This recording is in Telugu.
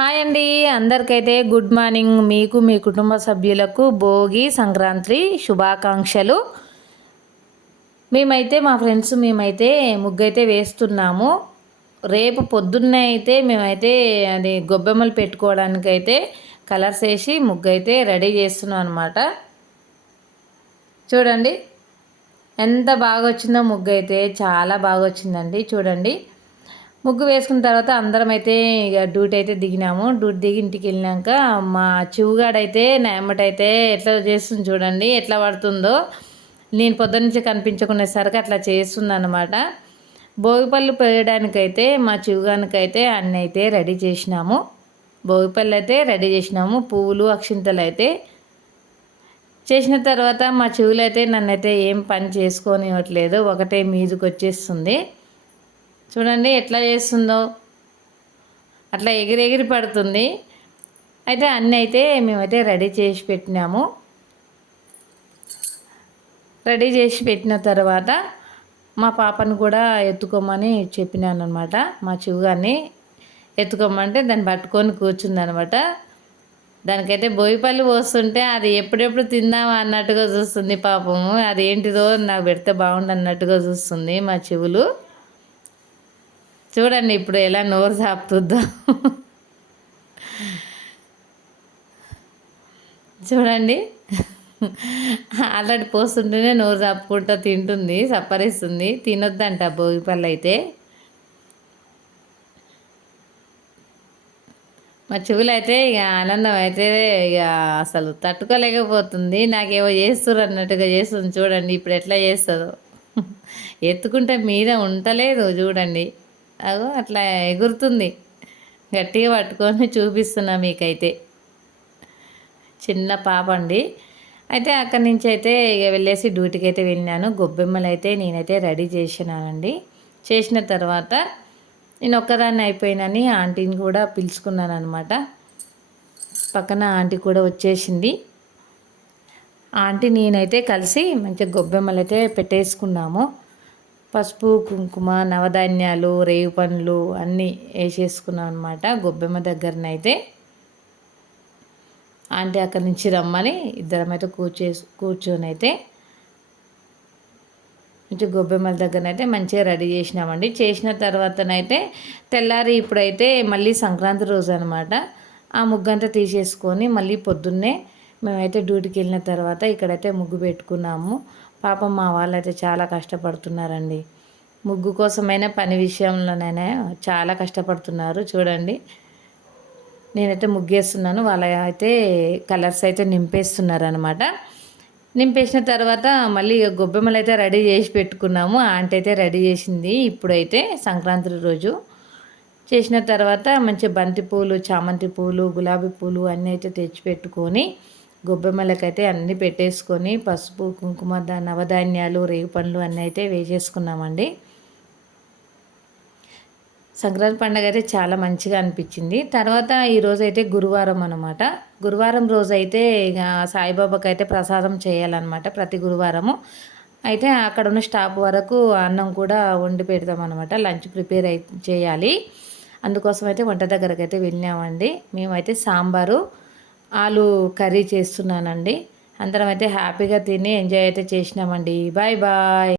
హాయ్ అండి, అందరికైతే గుడ్ మార్నింగ్. మీకు మీ కుటుంబ సభ్యులకు భోగి సంక్రాంతి శుభాకాంక్షలు. మా ఫ్రెండ్స్ మేమైతే ముగ్గైతే వేస్తున్నాము. రేపు పొద్దున్నే అయితే మేమైతే అది గొబ్బెమ్మలు పెట్టుకోవడానికైతే కలర్స్ వేసి ముగ్గైతే రెడీ చేస్తున్నాం అనమాట. చూడండి ఎంత బాగా వచ్చిందో ముగ్గు అయితే, చాలా బాగా వచ్చిందండి. చూడండి, ముగ్గు వేసుకున్న తర్వాత అందరం అయితే ఇక డ్యూటీ అయితే దిగినాము. డ్యూటీ దిగి ఇంటికి వెళ్ళినాక మా చివుగాడైతే నా ఎమ్మటైతే ఎట్లా చేస్తుంది చూడండి, ఎట్లా పడుతుందో. నేను పొద్దు నుంచి కనిపించుకునేసరికి అట్లా చేస్తుంది అనమాట. భోగిపళ్ళు పోయడానికైతే మా చివుగానికైతే అన్నీ అయితే రెడీ చేసినాము. భోగిపళ్ళు అయితే రెడీ చేసినాము. పువ్వులు అక్షింతలు అయితే చేసిన తర్వాత మా చెవులు అయితే నన్నైతే ఏం పని చేసుకోనివ్వట్లేదు, ఒకటే మీదకి వచ్చేస్తుంది. చూడండి ఎట్లా చేస్తుందో, అట్లా ఎగిరి పడుతుంది. అయితే అన్నీ అయితే మేమైతే రెడీ చేసి పెట్టినాము. రెడీ చేసి పెట్టిన తర్వాత మా పాపను కూడా ఎత్తుకోమని చెప్పినాను అనమాట. మా చివుగాన్ని ఎత్తుకోమంటే దాన్ని పట్టుకొని కూర్చుందనమాట. దానికైతే బోయిపల్లి పోస్తుంటే అది ఎప్పుడెప్పుడు తిందామా అన్నట్టుగా చూస్తుంది పాపము. అది ఏంటిదో నాకు పెడితే బాగుండు అన్నట్టుగా చూస్తుంది మా చెవులు. చూడండి ఇప్పుడు ఎలా నోరు సాపుతుందో. చూడండి ఆల్రెడీ పోస్తుంటేనే నోరు సాపుకుంటూ తింటుంది, సప్పరిస్తుంది. తినొద్దంట భోగిపళ్ళు అయితే. మా చెవులు అయితే ఇక ఆనందం అయితే ఇక అసలు తట్టుకోలేకపోతుంది. నాకేమో చేస్తున్నారు అన్నట్టుగా చేస్తుంది. చూడండి ఇప్పుడు ఎట్లా చేస్తుందో. ఎత్తుకుంటే మీద ఉంటలేదు చూడండి, అగో అట్లా ఎగురుతుంది. గట్టిగా పట్టుకొని చూపిస్తున్నా మీకైతే. చిన్న పాప అండి. అయితే అక్కడి నుంచి అయితే ఇక వెళ్ళేసి డ్యూటీకి అయితే వెళ్ళినాను. గొబ్బెమ్మలు అయితే నేనైతే రెడీ చేసినానండి. చేసిన తర్వాత నేను ఒక్కదాన్ని అయిపోయినని ఆంటీని కూడా పిలుచుకున్నాను అనమాట. పక్కన ఆంటీ కూడా వచ్చేసింది. ఆంటీ నేనైతే కలిసి మంచిగా గొబ్బెమ్మలు అయితే పెట్టేసుకున్నాము. పసుపు కుంకుమ నవధాన్యాలు రేగు పండ్లు అన్నీ వేసేసుకున్నాం అనమాట. గొబ్బెమ్మ దగ్గరనైతే ఆంటీ అక్కడి నుంచి రమ్మని ఇద్దరం అయితే కూర్చొని అయితే మంచిగా గొబ్బెమ్మల దగ్గరనైతే మంచిగా రెడీ చేసినామండి. చేసిన తర్వాతనైతే తెల్లారి ఇప్పుడైతే మళ్ళీ సంక్రాంతి రోజు అనమాట. ఆ ముగ్గంతా తీసేసుకొని మళ్ళీ పొద్దున్నే మేమైతే డ్యూటీకి వెళ్ళిన తర్వాత ఇక్కడైతే ముగ్గు పెట్టుకున్నాము. పాపం మా వాళ్ళైతే చాలా కష్టపడుతున్నారండి. ముగ్గు కోసమైనా పని విషయంలోనైనా చాలా కష్టపడుతున్నారు. చూడండి నేనైతే ముగ్గేస్తున్నాను, వాళ్ళ అయితే కలర్స్ అయితే నింపేస్తున్నారు అనమాట. నింపేసిన తర్వాత మళ్ళీ గొబ్బెమ్మలు అయితే రెడీ చేసి పెట్టుకున్నాము. ఆంటీ అయితే రెడీ చేసింది ఇప్పుడైతే సంక్రాంతి రోజు. చేసిన తర్వాత మంచి బంతి పూలు చామంతి పూలు గులాబీ పూలు అన్నీ అయితే తెచ్చి పెట్టుకొని గొబ్బెమ్మలకైతే అన్నీ పెట్టేసుకొని పసుపు కుంకుమ నవధాన్యాలు రేగు పండ్లు అన్నీ అయితే వేసేసుకున్నామండి. సంక్రాంతి పండుగ అయితే చాలా మంచిగా అనిపించింది. తర్వాత ఈరోజు అయితే గురువారం అనమాట. గురువారం రోజు అయితే ఇక సాయిబాబాకి అయితే ప్రసాదం చేయాలన్నమాట ప్రతి గురువారము. అయితే అక్కడ ఉన్న స్టాఫ్ వరకు అన్నం కూడా వండి పెడతాం అనమాట. లంచ్ ప్రిపేర్ చేయాలి. అందుకోసం అయితే వంట దగ్గరకు అయితే వెళ్ళామండి. మేమైతే సాంబారు ఆలు కర్రీ చేస్తున్నానండి. అందరం అయితే హ్యాపీగా తిని ఎంజాయ్ అయితే చేసినామండి. Bye bye.